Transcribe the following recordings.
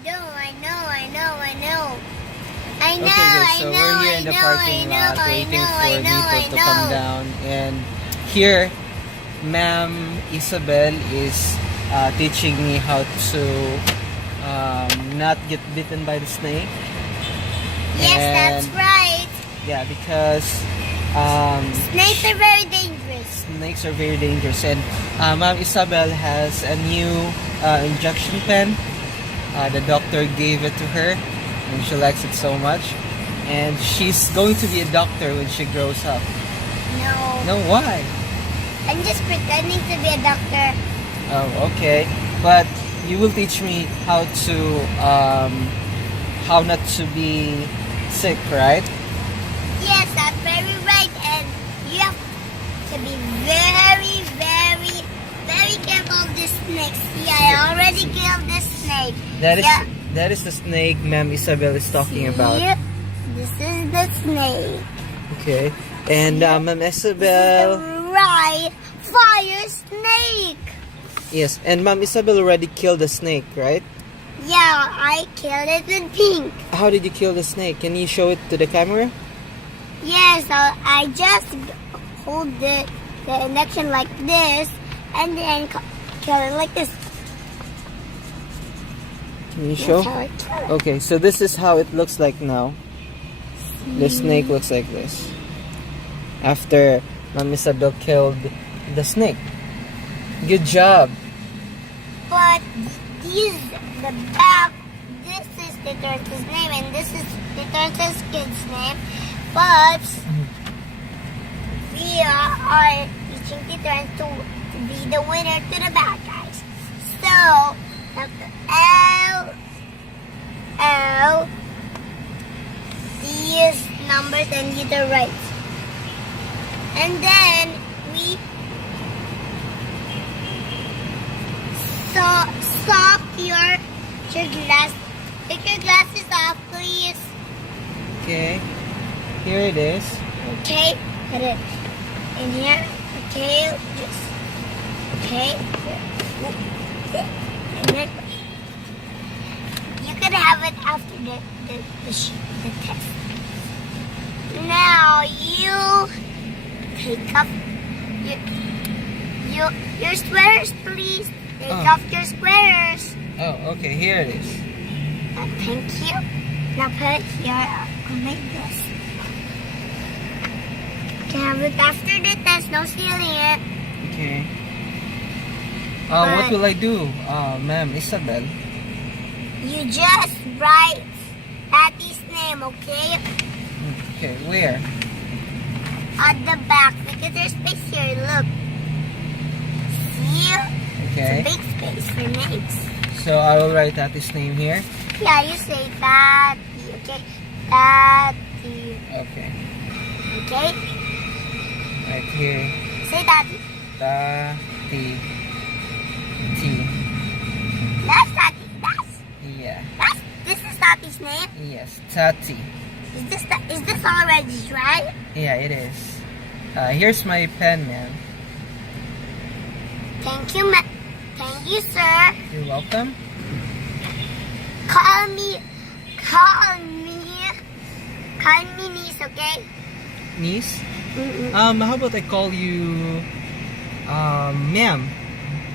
Okay, guys, so we're here in the parking lot waiting for people to come down. And here, Ma'am Isabel is teaching me how to not get bitten by the snake. Yes, And, that's right. Yeah, because Snakes are very dangerous. snakes are very dangerous. And Ma'am Isabel has a new injection pen. The doctor gave it to her, and she likes it so much. And she's going to be a doctor when she grows up. No. No, why? I'm just pretending to be a doctor. Oh, okay. But you will teach me how not to be sick, right? Yes, that's very right. And you have to be very, very, very careful of the snakes. See, I already killed this snake. That is the snake Ma'am Isabel is talking about. Yep. This is the snake. Okay. And Ma'am Isabel. Right. Fire snake. Yes, and Ma'am Isabel already killed the snake, right? Yeah, I killed it with pink. How did you kill the snake? Can you show it to the camera? Yes, I just hold the injection like this and then kill it like this. Can you show? That's how I kill it. Okay, so this is how it looks like now. The snake looks like this. After Ma'am Isabel killed the snake. Good job. But the back, this is the tortoise's name and this is the tortoise kid's name. But we are teaching the turn to be the winner to the bad guys. So, L, these numbers and you the right. And then we stop your glass. Take your glasses off, please. Okay. Here it is. Okay, put it in here. Okay, just okay. And then you can have it after the test. Now you take off your squares, please. Take off your squares. Oh, okay. Here it is. Thank you. Now put it here. Like this. Can have it after the test. No stealing it. Okay. What will I do, Ma'am Isabel? You just write Daddy's name, okay? Okay, where? At the back, because there's space here. Look. See? Okay. It's a big space for names. So I will write out his name here. Yeah, you say Daddy, okay? Daddy. Okay. Okay? Right here. Say Daddy. Daddy. T. That's Daddy. Yeah. This is Daddy's name. Yes. Tati. Is this already right? Yeah, it is. Here's my pen, ma'am. Thank you, thank you, sir. You're welcome. Call me niece, okay? Niece? How about I call you, ma'am?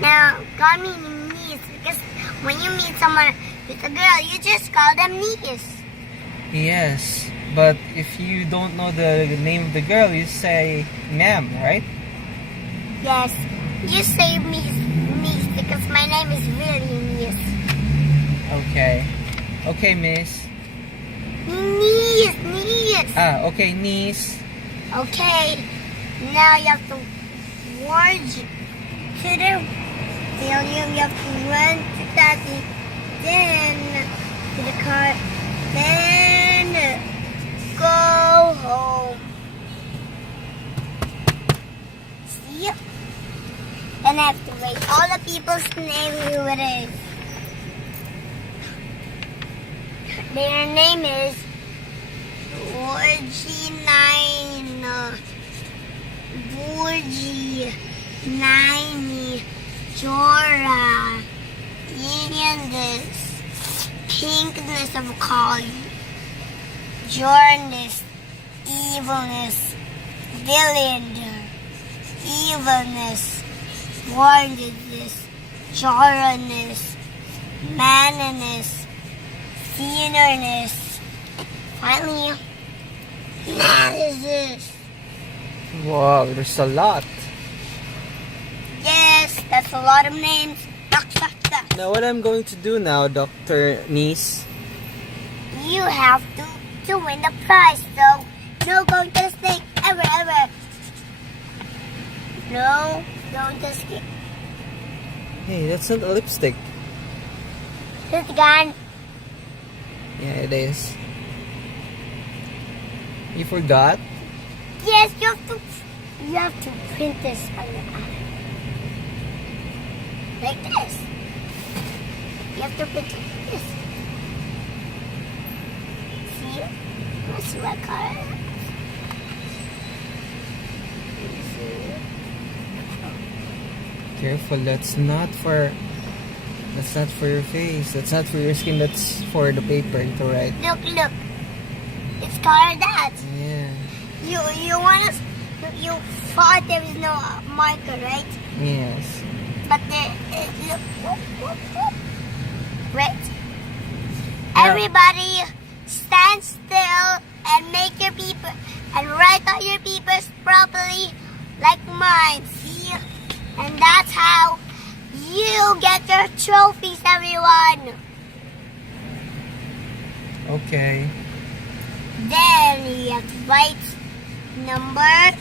No, call me niece because when you meet someone with a girl, you just call them niece. Yes, but if you don't know the name of the girl, you say ma'am, right? Yes, you say niece because my name is really niece. Okay. Okay, miss. Niece. Okay, niece. Okay, now you have to word to the stadium. You have to run to Daddy, then to the car, then go home. See? Then I have to write all the people's name who it is. Their name is Burji, Naini, Jora, Yandis, pinkness of Kali, Jorness, evilness, villainer, evilness, warnedness, Jorness, manliness, sinnerness, finally, analysis. Wow, there's a lot. Yes, that's a lot of names. Duck, duck, duck. Now what I'm going to do now, Dr. Niece? You have to win the prize, so no going to the snake ever, ever. No going to the snake. Hey, that's not a lipstick. It's gone. Yeah, it is. You forgot? Yes, you have to print this on your eye. Like this. You have to print this. See? Let's see what color. Careful, that's not for your face. That's not for your skin. That's for the paper to write. Look. It's colored that. Yeah. You thought there was no marker, right? Yes. But there is, look. Right? Yeah. Everybody stand still and make your paper and write out your papers properly like mine. See? And that's how you get your trophies, everyone. Okay. Then you have to write number.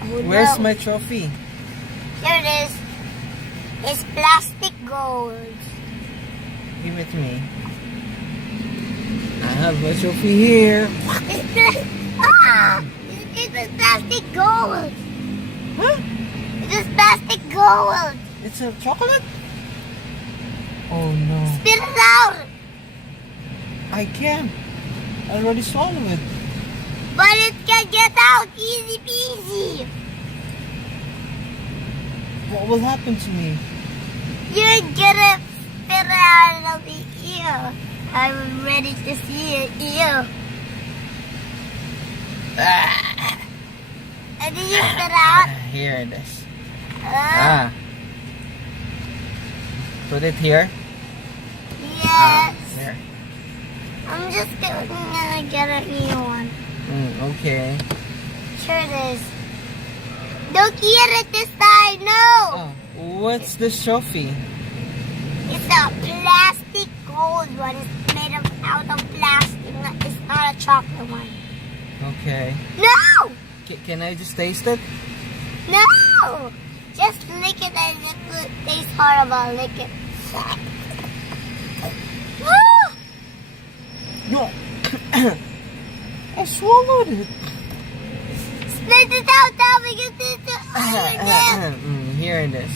Oh, Where's no. my trophy? Here it is. It's plastic gold. Give it to me. I have my trophy here. It's a plastic gold. Huh? It is plastic gold. It's a chocolate? Oh no. Spit it out. I can't. I already swallowed it. But it can get out easy peasy. What will happen to me? You're gonna spit it out and it'll be ew. I'm ready to see it. Ew. And then you spit out. Here it is. Put it here. Yes. There. I'm just gonna get a new one. Okay. Sure it is. Don't eat it this time, no! Oh, what's this trophy? It's a plastic gold one. It's made out of plastic. It's not a chocolate one. Okay. No! Can I just taste it? No! Just lick it and it will taste horrible. Lick it. Ah! No. I swallowed it. Spit it out now because it's Here it is.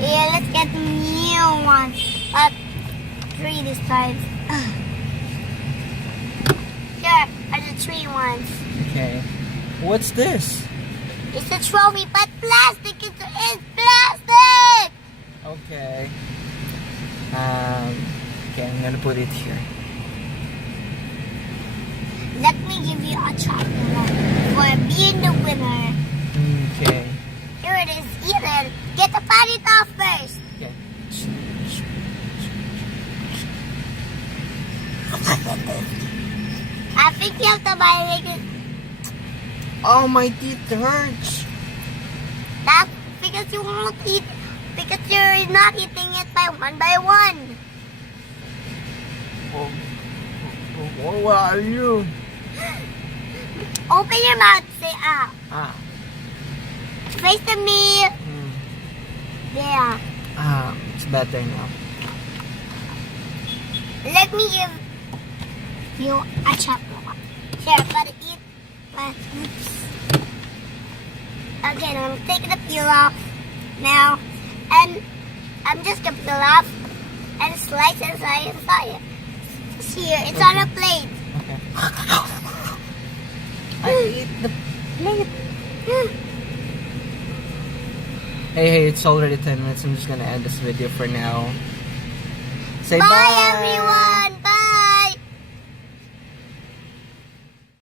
Yeah, let's get the new one. But 3 this time. Here are the 3 ones. Okay. What's this? It's a trophy, but plastic. It's plastic. Okay. Okay, I'm gonna put it here. Let me give you a chocolate one for being the winner. Okay. Here it is. Eat it. Get the patty off first. Okay. I think you have to buy it. Oh, my teeth hurts. That's because you won't eat. Because you're not eating it by one. What are you? Open your mouth. Say ah. Ah. Face to me. Yeah. It's better now. Let me give you a chocolate one. Here, gotta eat. Oops. Okay, now I'm taking the peel off now. And I'm just gonna peel off and slice inside it. It's here. It's on a plate. Okay. I ate the plate. Hey, it's already 10 minutes. I'm just gonna end this video for now. Say Bye, bye. everyone.